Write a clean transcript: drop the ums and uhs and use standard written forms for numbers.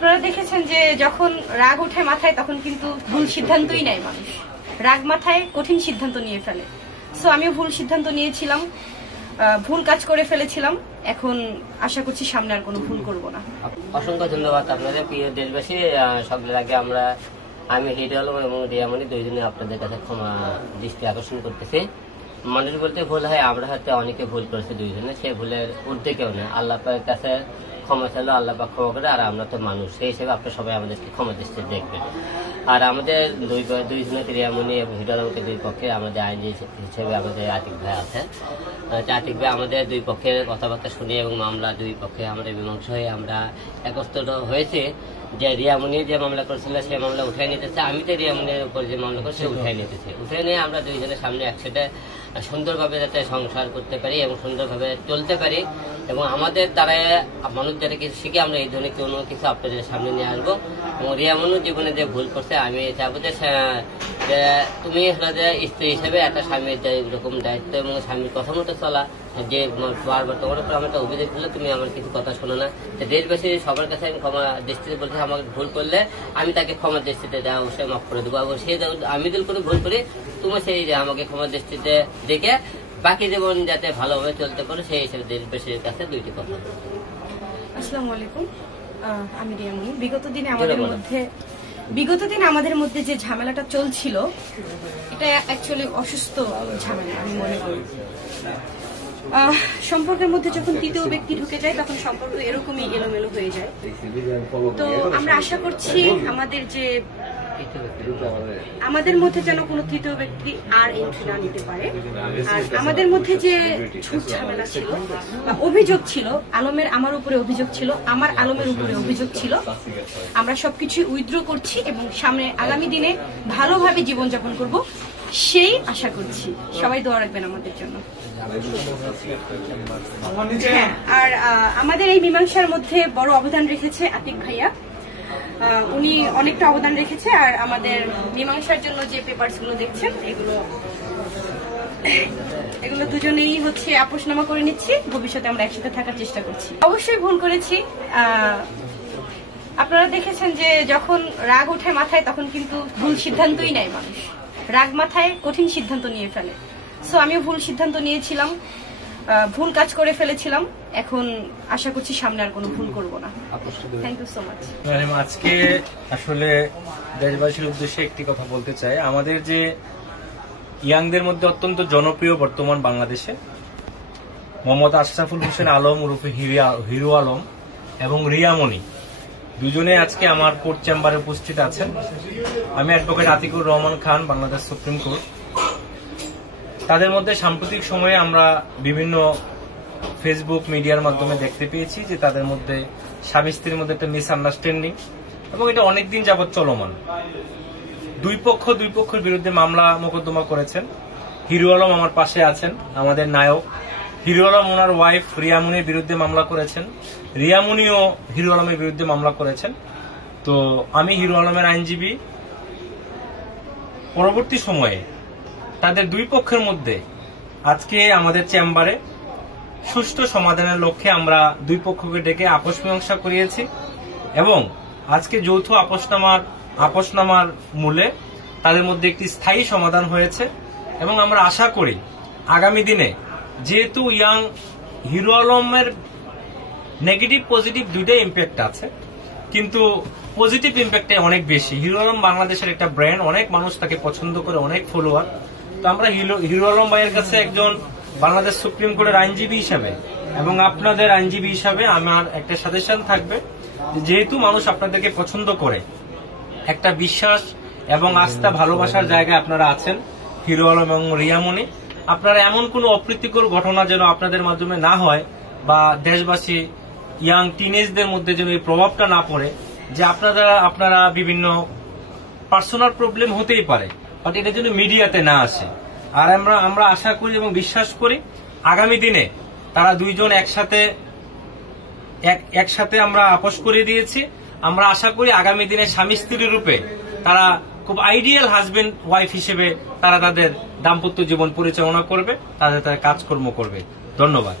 আপনারা দেখেছেন যে যখন রাগ ওঠে মাথায় তখন কিন্তু ভুল সিদ্ধান্তই নেয় মানুষ। রাগ মাথায় কঠিন সিদ্ধান্ত নিয়ে ফেলে। সো আমিও ভুল সিদ্ধান্ত নিয়েছিলাম, ভুল কাজ করে ফেলেছিলাম। এখন আশা করছি সামনে আর কোনো ভুল করব না। অসংখ্য ধন্যবাদ আপনাদের প্রিয় দেশবাসী। সকলের আগে আমি হিরো আলম এবং রিয়ামণি দুইজনে আপনাদের কাছে ক্ষমা দৃষ্টি আকর্ষণ করতেছি। মানুষ বলতে ভুল হয়, আমরা হয়তো অনেকে ভুল করেছি দুইজনে, সেই ভুলের ঊর্ধ্বে কেউ নেই। আল্লাহ পাকের কাছে ক্ষমা চাইলো, আল্লাহ পাক ক্ষমা করে। আর আমরা তো মানুষ, সেই হিসেবে আপনারা সবাই আমাদেরকে ক্ষমা দৃষ্টি দেখবেন। আর আমাদের দুইজনে রিয়ামণি এবং হিরো আলমকে দুই পক্ষে আমাদের আইনজীবী হিসেবে আমাদের আতিক ভাই আছে। আতিক ভাই আমাদের দুই পক্ষের কথাবার্তা শুনে এবং মামলা দুই পক্ষে আমাদের মীমাংসা হয়ে আমরা একত্র হয়েছে যে রিয়ামণি যে মামলা করেছিল সে মামলা উঠাই নিতেছে, আমি তো রিয়ামণির উপর যে মামলা করছি উঠাই নিতেছে। উঠাই নিয়ে আমরা দুইজনের সামনে একসাথে সুন্দরভাবে যাতে সংসার করতে পারি এবং সুন্দরভাবে চলতে পারি এবং আমাদের দ্বারা মানুষ যারা কিছু শিখে আমরা এই ধরনের কোনো কিছু আপনাদের সামনে নিয়ে আসবো। এবং রিয়ামণিও জীবনে যে ভুল করছে আমি চাবো যে তুমি যে স্ত্রী হিসেবে একটা স্বামীর যে এরকম দায়িত্ব এবং স্বামীর কথা মতো চলা, যে বারবার তোমার উপর আমার একটা অভিযোগ দিলে তুমি আমার কিছু কথা শোনো না। দেশবাসী সবার কাছে আমি ক্ষমা দৃষ্টিতে বলছি, আমাকে ভুল করলে আমি তাকে ক্ষমা দৃষ্টিতে দেওয়া অবশ্যই মাফ করে দেবো। এবং সে আমি যদি কোনো ভুল করি তুমি সেই যে আমাকে ক্ষমা দৃষ্টিতে দেখে বাকি জীবন যাতে ভালোভাবে চলতে পারে সেই হিসেবে দেশবাসীর কাছে দুইটি কথা। আসসালামু আলাইকুম, আমি রিয়ামণি। বিগত দিনে আমাদের মধ্যে যে ঝামেলাটা চলছিল এটা অ্যাকচুয়ালি অসুস্থ ঝামেলা আমি মনে করি। সম্পর্কের মধ্যে যখন তৃতীয় ব্যক্তি ঢুকে যায় তখন সম্পর্ক এরকমই এলোমেলো হয়ে যায়। তো আমরা আশা করছি আমাদের মধ্যে যেন কোনো তৃতীয় ব্যক্তি আর এন্ট্রি না নিতে পারে। আর আমাদের মধ্যে যে ঝুট ঝামেলা ছিল বা অভিযোগ ছিল, আলমের আমার উপরে অভিযোগ ছিল, আমার আলমের উপরে অভিযোগ ছিল, আমরা সবকিছু উইথড্র করছি এবং সামনে আগামী দিনে ভালোভাবে জীবনযাপন করব সেই আশা করছি। সবাই দোয়া রাখবেন আমাদের জন্য। হ্যাঁ, আর আমাদের এই মীমাংসার মধ্যে বড় অবদান রেখেছে আতিক ভাইয়া, উনি অনেকটা অবদান রেখেছে। আর আমাদের মীমাংসার জন্য যে পেপারস গুলো দেখছেন এগুলো দুজনেই আপোষনামা করে নিচ্ছি। ভবিষ্যতে আমরা একসাথে থাকার চেষ্টা করছি। অবশ্যই ভুল করেছি। আপনারা দেখেছেন যে যখন রাগ ওঠে মাথায় তখন কিন্তু ভুল সিদ্ধান্তই নেয় মানুষ। রাগ মাথায় কঠিন সিদ্ধান্ত নিয়ে ফেলে। সো আমিও ভুল সিদ্ধান্ত নিয়েছিলাম, ভুল কাজ করে ফেলেছিলাম। এখন আশা করছি সামনে আর কোনো ভুল করব না। Thank you so much. আজকে আসলে দেশবাসীর উদ্দেশ্যে একটি কথা বলতে চাই। আমাদের যে ইয়াংদের মধ্যে অত্যন্ত জনপ্রিয় বর্তমান বাংলাদেশে মোহাম্মদ আশরাফুল হোসেন আলম ওরফে হিরো আলম এবং রিয়ামণি দুজনে আজকে আমার কোর্ট চেম্বারে উপস্থিত আছেন। আমি advocate Atikur Rahman Khan, Bangladesh supreme court. তাদের মধ্যে সাম্প্রতিক সময়ে আমরা বিভিন্ন ফেসবুক মিডিয়ার মাধ্যমে দেখতে পেয়েছি যে তাদের মধ্যে স্বামী স্ত্রীর মধ্যে একটা মিসআন্ডারস্ট্যান্ডিং এবং এটা অনেকদিন যাবৎ চলমান। দুই পক্ষের বিরুদ্ধে মামলা মোকদ্দমা করেছেন। হিরো আলম আমার পাশে আছেন, আমাদের নায়ক। হিরো আলম ওনার ওয়াইফ রিয়ামণির বিরুদ্ধে মামলা করেছেন, রিয়ামণিও হিরো আলমের বিরুদ্ধে মামলা করেছেন। তো আমি হিরো আলমের আইনজীবী। পরবর্তী সময়ে তাদের দুই পক্ষের মধ্যে আজকে আমাদের চেম্বারে সুষ্ঠু সমাধানের লক্ষ্যে আমরা দুই পক্ষকে ডেকে আপোষ মীমাংসা করিয়েছি এবং আজকে যৌথ আপোষনামার মূলে তাদের মধ্যে একটি স্থায়ী সমাধান হয়েছে এবং আমরা আশা করি আগামী দিনে, যেহেতু হিরো আলমের নেগেটিভ পজিটিভ দুইটাই ইম্প্যাক্ট আছে, কিন্তু পজিটিভ ইম্প্যাক্টে অনেক বেশি। হিরো আলম বাংলাদেশের একটা ব্র্যান্ড, অনেক মানুষ তাকে পছন্দ করে, অনেক ফলোয়ার। তো আমরা হিরো আলম ভাইয়ের কাছে একজন বাংলাদেশ সুপ্রিম কোর্টের আইনজীবী হিসাবে এবং আপনাদের আইনজীবী হিসাবে আমার একটা সাজেশন থাকবে, যেহেতু মানুষ আপনাদেরকে পছন্দ করে, একটা বিশ্বাস এবং আস্থা ভালোবাসার জায়গায় আপনারা আছেন হিরো আলম এবং রিয়ামণি, আপনারা এমন কোনো অপ্রীতিকর ঘটনা যেন আপনাদের মাধ্যমে না হয় বা দেশবাসী ইয়াং টিনেজদের মধ্যে যেন এই প্রভাবটা না পড়ে যে আপনারা বিভিন্ন পার্সোনাল প্রবলেম হতেই পারে, বাট এটা যেন মিডিয়াতে না আসে। আর আমরা আশা করি এবং বিশ্বাস করি আগামী দিনে তারা দুইজন একসাথে আমরা আপোষ করে দিয়েছি। আমরা আশা করি আগামী দিনে স্বামী স্ত্রী রূপে তারা খুব আইডিয়াল হাজবেন্ড ওয়াইফ হিসেবে তারা তাদের দাম্পত্য জীবন পরিচালনা করবে, তাদের কাজকর্ম করবে। ধন্যবাদ।